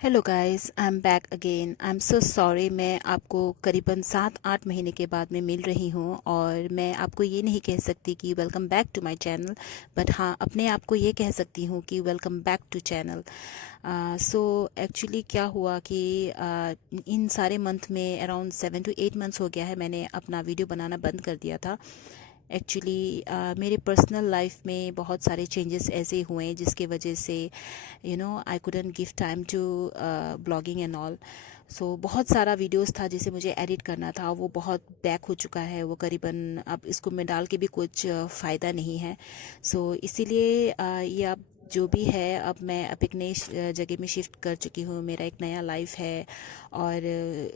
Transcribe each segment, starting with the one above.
Hello guys, I am back again. I am so sorry, मैं आपको करीबन 7-8 महीने के बाद में मिल रही हूँ और मैं आपको ये नहीं कह सकती कि welcome back to my channel, but हाँ, अपने आप को ये कह सकती हूँ कि welcome back to channel. So actually क्या हुआ कि इन सारे मंथ में अराउंड 7 to 8 मंथ्स हो गया है मैंने अपना वीडियो बनाना बंद कर दिया था। एक्चुअली मेरे पर्सनल लाइफ में बहुत सारे चेंजेस ऐसे हुए हैं जिसके वजह से I couldn't give time to blogging and all. So बहुत सारा वीडियोस था जिसे मुझे एडिट करना था, वो बहुत बैक हो चुका है। वो करीबन अब इसको मैं डाल के भी कुछ फ़ायदा नहीं है। सो इसीलिए ये अब जो भी है, अब मैं अब एक नई जगह में शिफ्ट कर चुकी हूँ। मेरा एक नया लाइफ है और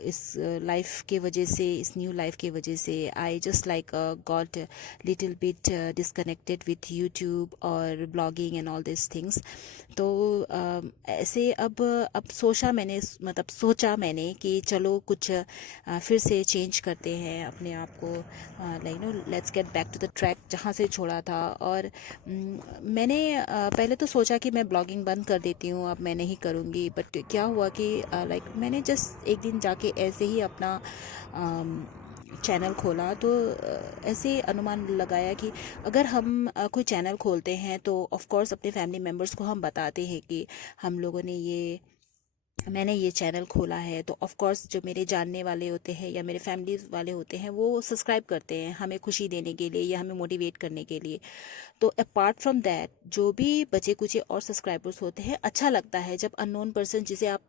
इस लाइफ के वजह से, इस न्यू लाइफ के वजह से I just like got little bit disconnected with YouTube और blogging and all this things. तो ऐसे अब सोचा मैंने कि चलो कुछ फिर से चेंज करते हैं अपने आप को, let's get back to the track जहाँ से छोड़ा था। और मैंने पहले तो सोचा कि मैं ब्लॉगिंग बंद कर देती हूँ, अब मैं नहीं करूँगी। बट क्या हुआ कि मैंने जस्ट एक दिन जाके ऐसे ही अपना चैनल खोला, तो ऐसे अनुमान लगाया कि अगर हम कोई चैनल खोलते हैं तो ऑफ कोर्स अपने फैमिली मेम्बर्स को हम बताते हैं कि हम लोगों ने मैंने ये चैनल खोला है। तो ऑफ कोर्स जो मेरे जानने वाले होते हैं या मेरे फैमिली वाले होते हैं वो सब्सक्राइब करते हैं हमें खुशी देने के लिए या हमें मोटिवेट करने के लिए। तो अपार्ट फ्रॉम दैट, जो भी बचे कुचे और सब्सक्राइबर्स होते हैं, अच्छा लगता है जब अननोन पर्सन जिसे आप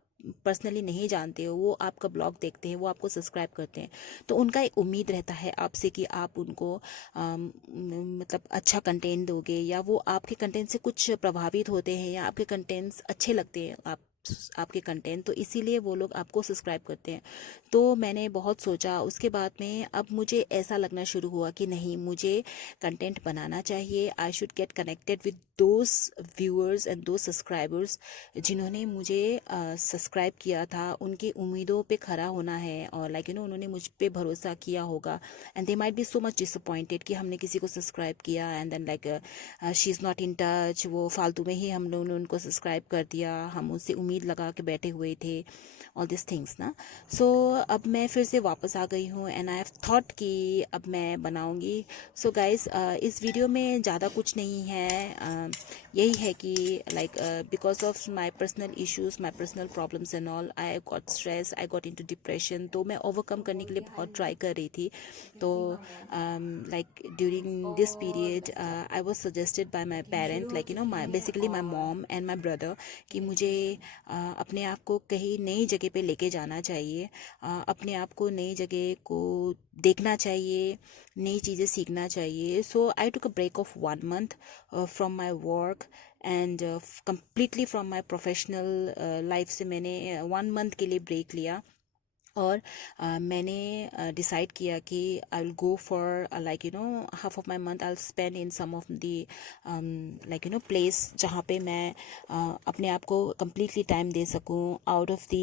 पर्सनली नहीं जानते हो वो आपका ब्लॉग देखते हैं, वो आपको सब्सक्राइब करते हैं। तो उनका एक उम्मीद रहता है आपसे कि आप उनको अच्छा कंटेंट दोगे, या वो आपके कंटेंट से कुछ प्रभावित होते हैं या आपके कंटेंट्स अच्छे लगते हैं आपके कंटेंट, तो इसीलिए वो लोग आपको सब्सक्राइब करते हैं। तो मैंने बहुत सोचा, उसके बाद में अब मुझे ऐसा लगना शुरू हुआ कि नहीं, मुझे कंटेंट बनाना चाहिए। I should get connected with those viewers and those subscribers जिन्होंने मुझे सब्सक्राइब किया था। उनकी उम्मीदों पे खरा होना है और उन्होंने मुझ पे भरोसा किया होगा। And they might be so much disappointed कि हमने किसी को सब्सक्राइब किया and then she is not in touch, वो फालतू में ही हम लोगों ने उनको सब्सक्राइब कर दिया, हम उससे उम्मीद लगा के बैठे हुए थे, ऑल दिस थिंग्स ना। सो अब मैं फिर से वापस आ गई हूँ एंड आई हैव थॉट कि अब मैं बनाऊँगी। सो गाइस, इस वीडियो में ज़्यादा कुछ नहीं है। यही है कि because of my personal issues, my personal problems and all, I got stress, I got into depression. तो मैं ओवरकम करने के लिए बहुत ट्राई कर रही थी। तो during this period I was suggested by my parent, my basically my mom and my brother, कि मुझे अपने आप को कहीं नई जगह पे लेके जाना चाहिए, अपने आप को नई जगह को देखना चाहिए, नई चीज़ें सीखना चाहिए। So I took a break of 1 month from my work and completely from my professional life से मैंने 1 month के लिए ब्रेक लिया। और मैंने डिसाइड किया कि I will go for half of my month I will spend in some of the place जहाँ पे मैं अपने आप को कम्प्लीटली टाइम दे सकूँ out of the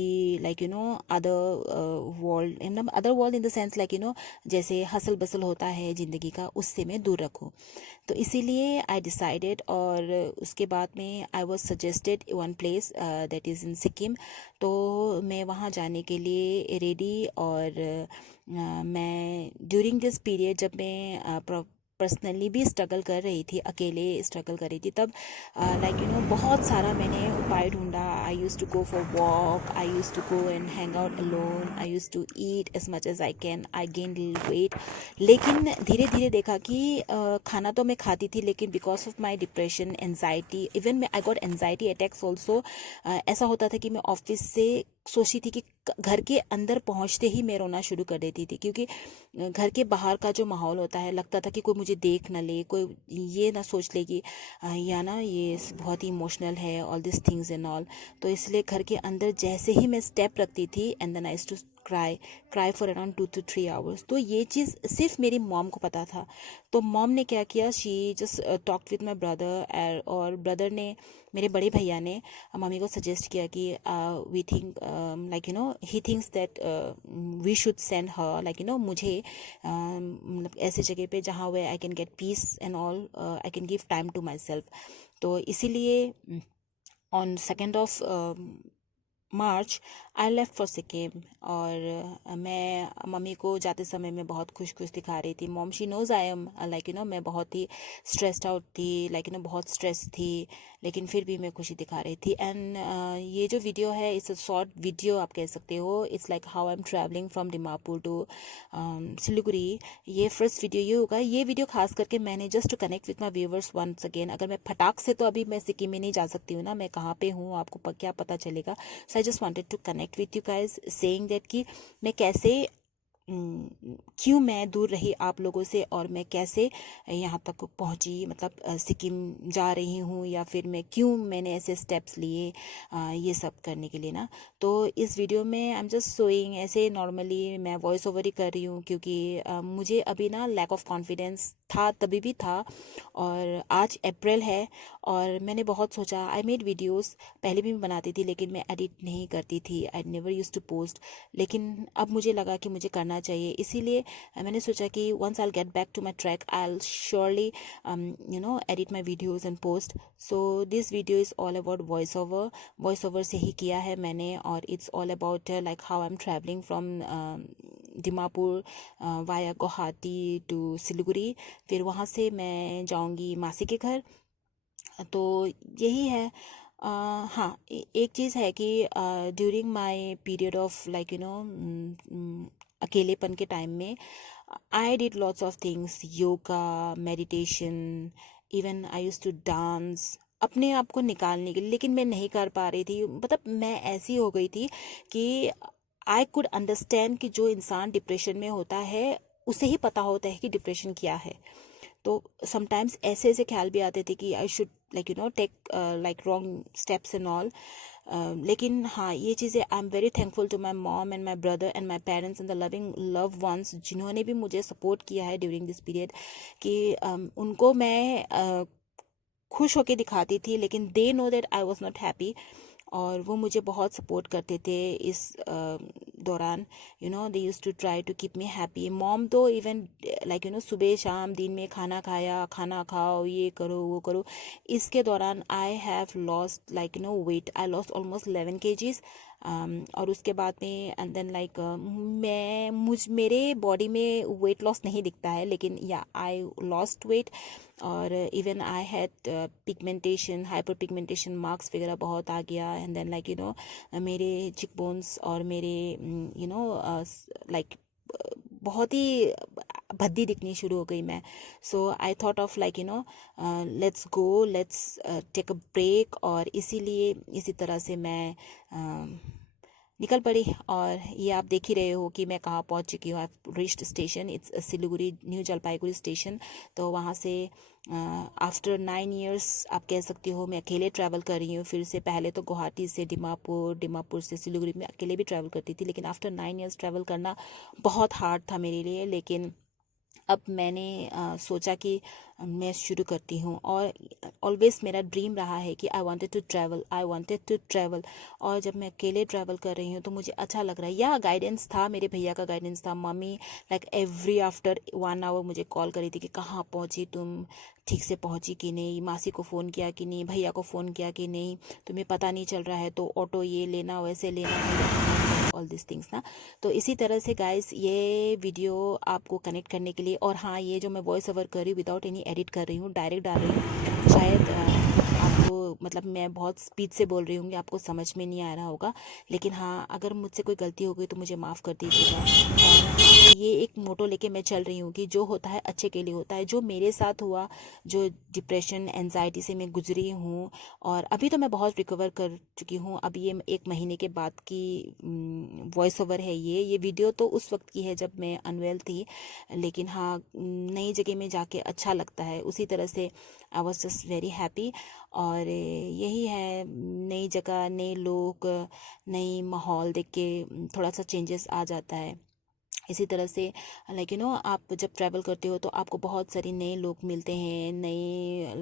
other world in the sense जैसे हसल बसल होता है ज़िंदगी का, उससे मैं दूर रखूँ। तो इसीलिए आई डिसाइडेड, और उसके बाद में I was suggested one place that is in Sikkim. तो मैं वहाँ जाने के लिए रेडी। और मैं ड्यूरिंग दिस पीरियड जब मैं पर्सनली भी स्ट्रगल कर रही थी, अकेले स्ट्रगल कर रही थी, तब बहुत सारा मैंने उपाय ढूंढा। I use to go for walk, I use to go and hang out alone, I use to eat as much as I can, I gain weight. लेकिन धीरे धीरे देखा कि खाना तो मैं खाती थी, लेकिन because of my depression, anxiety, even I got anxiety attacks also. ऐसा होता था कि मैं ऑफिस से सोचती थी कि घर के अंदर पहुंचते ही मैं रोना शुरू कर देती थी, क्योंकि घर के बाहर का जो माहौल होता है, लगता था कि कोई मुझे देख ना ले, कोई ये ना सोच ले कि या ना ये बहुत ही इमोशनल है, all this things and all. तो इसलिए घर के अंदर जैसे ही मैं स्टेप रखती थी and then I used to cry for around 2 to 3 hours। तो ये चीज़ सिर्फ मेरी मॉम को पता था। तो मॉम ने क्या किया, she just talked with my brother, और ब्रदर ने, मेरे बड़े भैया ने मम्मी को सजेस्ट किया कि we think he thinks that we should send her, मुझे मतलब ऐसे जगह पे जहाँ वे I can get peace and all, I can give time to my self. तो इसीलिए on 2nd of March I left for Sikkim. और मैं मम्मी को जाते समय में बहुत खुश खुश दिखा रही थी। Mom she knows I am like मैं बहुत ही स्ट्रेस्ड आउट थी, लाइक बहुत स्ट्रेस थी, लेकिन फिर भी मैं खुशी दिखा रही थी। एंड ये जो वीडियो है इट्स अ शॉर्ट वीडियो आप कह सकते हो। It's like how I am travelling from Dimapur to Siliguri. ये फर्स्ट वीडियो ये होगा। ये वीडियो खास करके मैंने just to connect with my viewers once again. अगर मैं फटाक से तो अभी मैं सिक्किम में नहीं जा सकती हूँ ना, मैं कहाँ पे हूँ आपको क्या पता चलेगा। So I just wanted to connect with you guys saying that कि मैं कैसे क्यों मैं दूर रही आप लोगों से और मैं कैसे यहाँ तक पहुँची, मतलब सिक्किम जा रही हूँ या फिर मैं क्यों मैंने ऐसे स्टेप्स लिए ये सब करने के लिए ना। तो इस वीडियो में आई एम जस्ट शोइंग, ऐसे नॉर्मली मैं वॉइस ओवर ही कर रही हूँ क्योंकि मुझे अभी ना लैक ऑफ कॉन्फिडेंस था, तभी भी था। और आज अप्रैल है और मैंने बहुत सोचा, आई मेड वीडियोस पहले भी मैं बनाती थी लेकिन मैं एडिट नहीं करती थी, I never use to post. लेकिन अब मुझे लगा कि मुझे करना चाहिए, इसीलिए मैंने सोचा कि once I get back to my track I will surely edit my videos and post. So this video is all about voice over से ही किया है मैंने। और it's all about like how I am travelling from Dimapur via Guwahati to Siliguri. फिर वहाँ से मैं जाऊँगी मासी के घर। तो यही है। हाँ, एक चीज़ है कि during my period of like अकेलेपन के टाइम में I did lots of things, yoga, meditation, even I use to dance अपने आप को निकालने के लिए, लेकिन मैं नहीं कर पा रही थी। मतलब मैं ऐसी हो गई थी कि आई कुड अंडरस्टैंड कि जो इंसान डिप्रेशन में होता है उसे ही पता होता है कि डिप्रेशन क्या है। तो समटाइम्स ऐसे ऐसे ख्याल भी आते थे कि I should like take like wrong steps and all. लेकिन हाँ, ये चीज़ें I am very thankful to my mom and my brother and my parents and the loving love ones जिन्होंने भी मुझे सपोर्ट किया है ड्यूरिंग दिस पीरियड। कि उनको मैं खुश होके दिखाती थी लेकिन they know that I was not happy. और वो मुझे बहुत सपोर्ट करते थे इस दौरान। They use to try to keep me happy. Mom तो इवन लाइक सुबह शाम दिन में खाना खाया, खाना खाओ, ये करो वो करो। इसके दौरान I have lost like weight, I lost almost 11 kgs। और उसके बाद में एंड देन लाइक मेरे बॉडी में वेट लॉस नहीं दिखता है, लेकिन या आई लॉस्ट वेट। और even I had pigmentation, hyper pigmentation marks वगैरह बहुत आ गया। एंड देन लाइक मेरे चिक बोन्स और मेरे लाइक बहुत ही भद्दी दिखनी शुरू हो गई मैं। So I thought of like let's go, let's take a break. और इसीलिए इसी तरह से मैं निकल पड़ी। और ये आप देख ही रहे हो कि मैं कहाँ पहुँच चुकी हूँ। I reached station, it's Siliguri, new Jalpaiguri station. तो वहाँ से आफ्टर 9 years आप कह सकती हो मैं अकेले ट्रैवल कर रही हूँ फिर से। पहले तो गुवाहाटी से दिमापुर, दिमापुर से सिलीगुड़ी में अकेले भी ट्रैवल करती थी, लेकिन आफ्टर 9 years ट्रैवल करना बहुत हार्ड था मेरे लिए। लेकिन अब मैंने सोचा कि मैं शुरू करती हूँ। और ऑलवेज मेरा ड्रीम रहा है कि I wanted to travel, I wanted to travel. और जब मैं अकेले ट्रैवल कर रही हूँ तो मुझे अच्छा लग रहा है। या गाइडेंस था, मेरे भैया का गाइडेंस था। Mummy like every after 1 hour मुझे कॉल करी थी कि कहाँ पहुँची तुम, ठीक से पहुँची कि नहीं, मासी को फ़ोन किया कि नहीं, भैया को फ़ोन किया कि नहीं, तुम्हें पता नहीं चल रहा है तो ऑटो ये लेना वैसे लेना, ऑल दिस थिंग्स ना। तो इसी तरह से गाइस ये वीडियो आपको कनेक्ट करने के लिए। और हाँ, ये जो मैं वॉइस ओवर कर रही हूँ विदाउट एनी एडिट कर रही हूँ, डायरेक्ट डाल रही हूँ। शायद आपको मतलब मैं बहुत स्पीड से बोल रही हूँ, आपको समझ में नहीं आ रहा होगा। लेकिन हाँ, अगर मुझसे कोई गलती हो गई तो मुझे माफ़ कर दीजिएगा। और ये एक मोटो लेके मैं चल रही हूँ कि जो होता है अच्छे के लिए होता है। जो मेरे साथ हुआ, जो डिप्रेशन एनजाइटी से मैं गुजरी हूँ, और अभी तो मैं बहुत रिकवर कर चुकी हूँ। अब ये 1 महीने के बाद की वॉइस ओवर है। ये वीडियो तो उस वक्त की है जब मैं अनवेल थी। लेकिन हाँ, नई जगह में जाके अच्छा लगता है, उसी तरह से I was just very happy. और यही है, नई जगह, नए लोग, नई माहौल देख के थोड़ा सा चेंजेस आ जाता है। इसी तरह से आप जब ट्रैवल करते हो तो आपको बहुत सारे नए लोग मिलते हैं, नए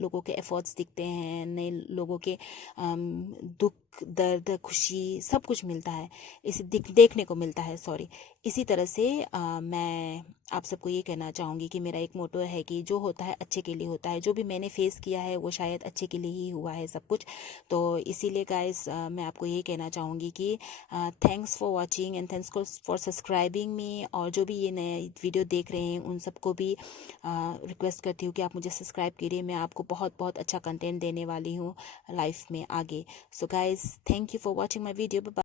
लोगों के एफर्ट्स दिखते हैं, नए लोगों के दुख दर्द खुशी सब कुछ मिलता है, इसे देखने को मिलता है, सॉरी। इसी तरह से मैं आप सबको ये कहना चाहूँगी कि मेरा एक मोटो है कि जो होता है अच्छे के लिए होता है, जो भी मैंने फेस किया है वो शायद अच्छे के लिए ही हुआ है सब कुछ। तो इसीलिए गाइस मैं आपको ये कहना चाहूँगी कि thanks for watching and thanks for subscribing मी। और जो भी ये नए वीडियो देख रहे हैं उन सबको भी रिक्वेस्ट करती हूँ कि आप मुझे सब्सक्राइब करिए, मैं आपको बहुत बहुत अच्छा कंटेंट देने वाली हूँ लाइफ में आगे। So guys, thank you for watching my video.